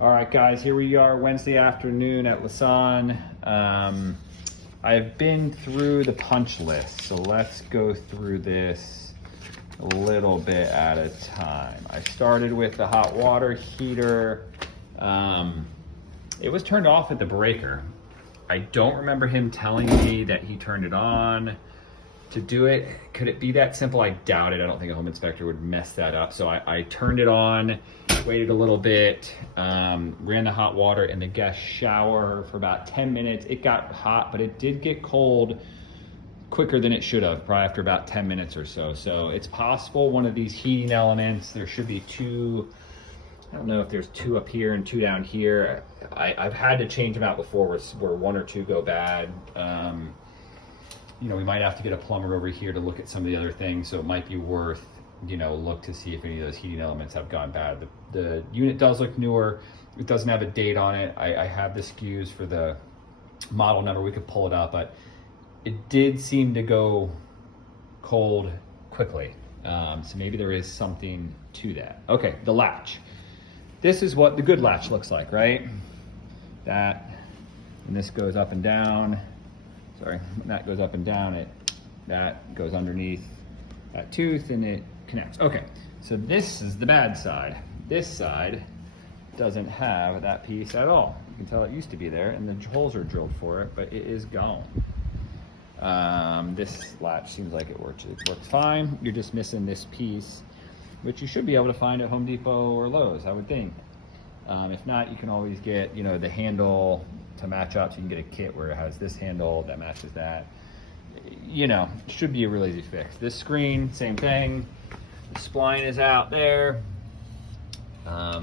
All right, guys, here we are Wednesday afternoon at Lausanne. I've been through the punch list, so let's go through this a little bit at a time. I started with the hot water heater. It was turned off at the breaker. I don't remember him telling me that he turned it on to do it. Could it be that simple? I doubt it. I don't think a home inspector would mess that up. So I turned it on, waited a little bit, ran the hot water in the guest shower for about 10 minutes. It got hot, but it did get cold quicker than it should have, probably after about 10 minutes or so. So it's possible one of these heating elements, there should be two, I don't know if there's two up here and two down here. I've had to change them out before where one or two go bad. You know, we might have to get a plumber over here to look at some of the other things, so it might be worth, you know, look to see if any of those heating elements have gone bad. The unit does look newer. It doesn't have a date on it. I have the SKUs for the model number. We could pull it up, but it did seem to go cold quickly. So maybe there is something to that. Okay, the latch. This is what the good latch looks like, right? That, and this goes up and down. Sorry, when that goes up and down, that goes underneath that tooth and it connects. Okay, so this is the bad side. This side doesn't have that piece at all. You can tell it used to be there and the holes are drilled for it, but it is gone. This latch seems like it works fine. You're just missing this piece, which you should be able to find at Home Depot or Lowe's, I would think. If not, you can always get, you know, the handle to match up, so you can get a kit where it has this handle that matches that. You know, should be a real easy fix. This screen, same thing. The spline is out there.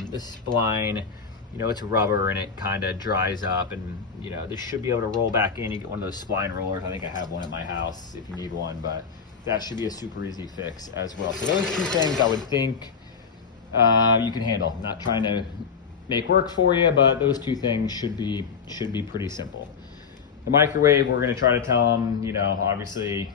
This spline, you know, it's rubber and it kind of dries up, and you know, this should be able to roll back in. You get one of those spline rollers. I think I have one at my house if you need one, but that should be a super easy fix as well. So those two things I would think you can handle. I'm not trying to make work for you, but those two things should be pretty simple. The microwave, we're going to try to tell them, you know, obviously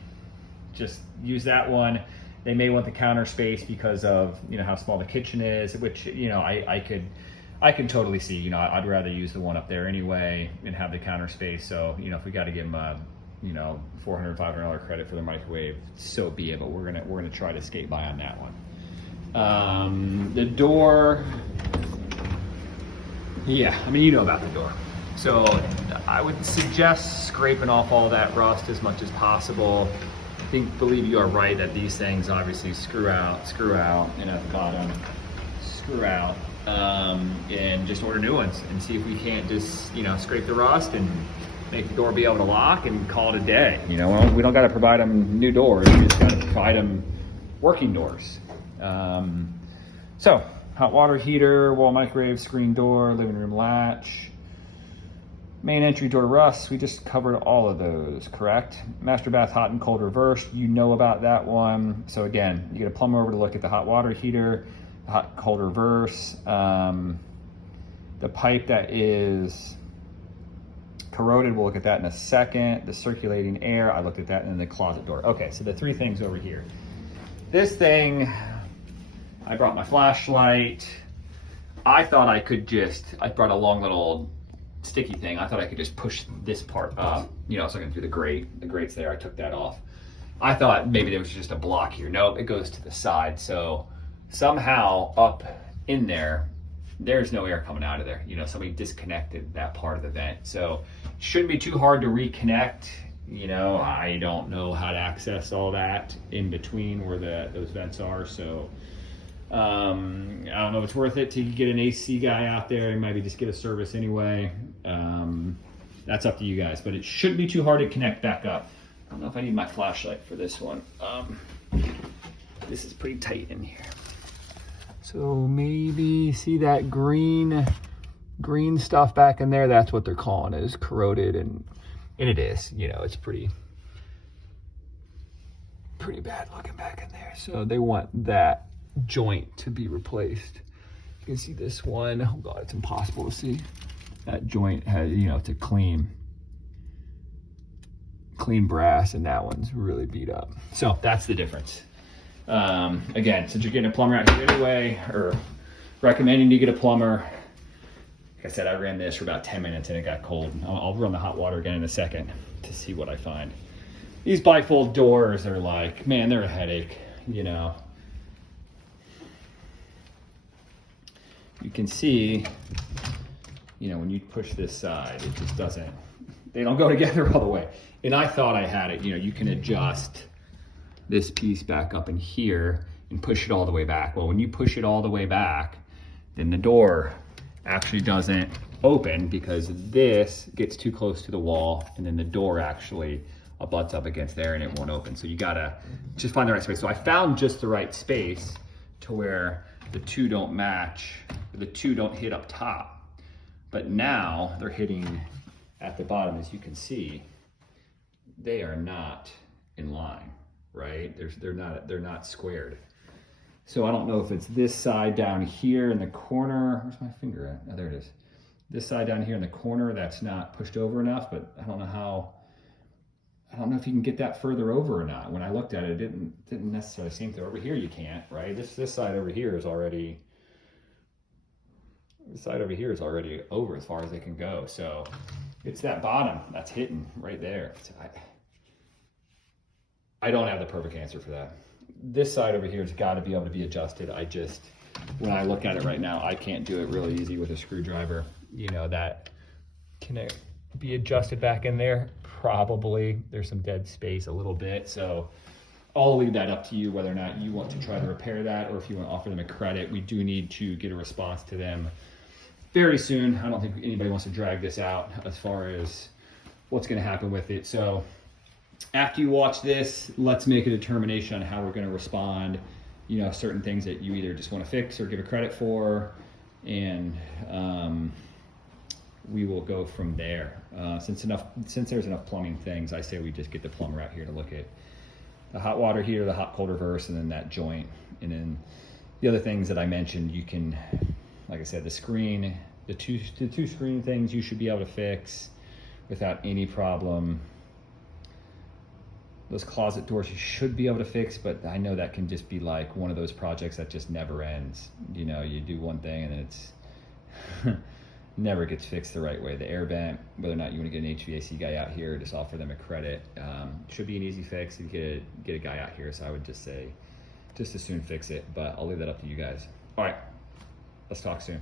just use that one. They may want the counter space because of, you know, how small the kitchen is, which, you know, I could totally see. You know, I'd rather use the one up there anyway and have the counter space. So, you know, if we got to give them a, you know, $400, $500 credit for the microwave, so be it. But we're gonna try to skate by on that one. The door. Yeah, I mean, you know about the door. So I would suggest scraping off all that rust as much as possible. Believe you are right that these things obviously screw out, and at the bottom, screw out, and just order new ones and see if we can't just, you know, scrape the rust and make the door be able to lock and call it a day. You know, we don't got to provide them new doors, we just got to provide them working doors. So, hot water heater, wall microwave, screen door, living room latch, main entry door rust. We just covered all of those, correct? Master bath hot and cold reverse, you know about that one. So again, you get a plumber over to look at the hot water heater, hot cold reverse, the pipe that is corroded, we'll look at that in a second. The circulating air, I looked at that, and then the closet door. Okay, so the three things over here. This thing, I brought my flashlight. I thought I brought a long little sticky thing. I thought I could just push this part up. You know, so I can do the grate. The grate's there, I took that off. I thought maybe there was just a block here. Nope, it goes to the side. So somehow up in there, there's no air coming out of there. You know, somebody disconnected that part of the vent. So it shouldn't be too hard to reconnect. You know, I don't know how to access all that in between where those vents are. So I don't know if it's worth it to get an AC guy out there and maybe just get a service anyway. That's up to you guys, but it shouldn't be too hard to connect back up. I don't know if I need my flashlight for this one. This is pretty tight in here. So maybe see that green stuff back in there? That's what they're calling it, is corroded, and it is, you know, it's pretty bad looking back in there. So they want that joint to be replaced. You can see this one. Oh God, it's impossible to see. That joint has, you know, it's a clean brass, and that one's really beat up. So that's the difference. Again, since you're getting a plumber out here anyway, or recommending you get a plumber, Like I said, I ran this for about 10 minutes and it got cold. I'll run the hot water again in a second to see what I find. These bifold doors are like, man, they're a headache, you know. You can see, you know, when you push this side, it just doesn't, they don't go together all the way. And I thought I had it, you know, you can adjust this piece back up in here and push it all the way back. Well, when you push it all the way back, then the door actually doesn't open because this gets too close to the wall, and then the door actually butts up against there and it won't open. So you gotta just find the right space. So I found just the right space to where the two don't match, the two don't hit up top, but now they're hitting at the bottom. As you can see, they are not in line, right? They're not squared. So I don't know if it's this side down here in the corner. Where's my finger at? Oh, there it is. This side down here in the corner that's not pushed over enough, but I don't know if you can get that further over or not. When I looked at it, it didn't necessarily seem to. Over here you can't, right? This side over here is already, this side over here is already over as far as they can go. So it's that bottom that's hitting right there. I don't have the perfect answer for that. This side over here has got to be able to be adjusted. When I look at it right now, I can't do it really easy with a screwdriver. You know, that can it be adjusted back in there? Probably. There's some dead space a little bit. So I'll leave that up to you whether or not you want to try to repair that or if you want to offer them a credit. We do need to get a response to them very soon. I don't think anybody wants to drag this out as far as what's going to happen with it. So after you watch this, let's make a determination on how we're going to respond. You know, certain things that you either just want to fix or give a credit for, and we will go from there. Since there's enough plumbing things, I say we just get the plumber out here to look at the hot water heater, the hot cold reverse, and then that joint. And then the other things that I mentioned, you can, like I said, the screen, the two screen things you should be able to fix without any problem. Those closet doors you should be able to fix, but I know that can just be like one of those projects that just never ends. You know, you do one thing and it's never gets fixed the right way. The air vent, whether or not you want to get an HVAC guy out here, just offer them a credit. Should be an easy fix if you get a guy out here. So I would just say, just as soon fix it, but I'll leave that up to you guys. All right, let's talk soon.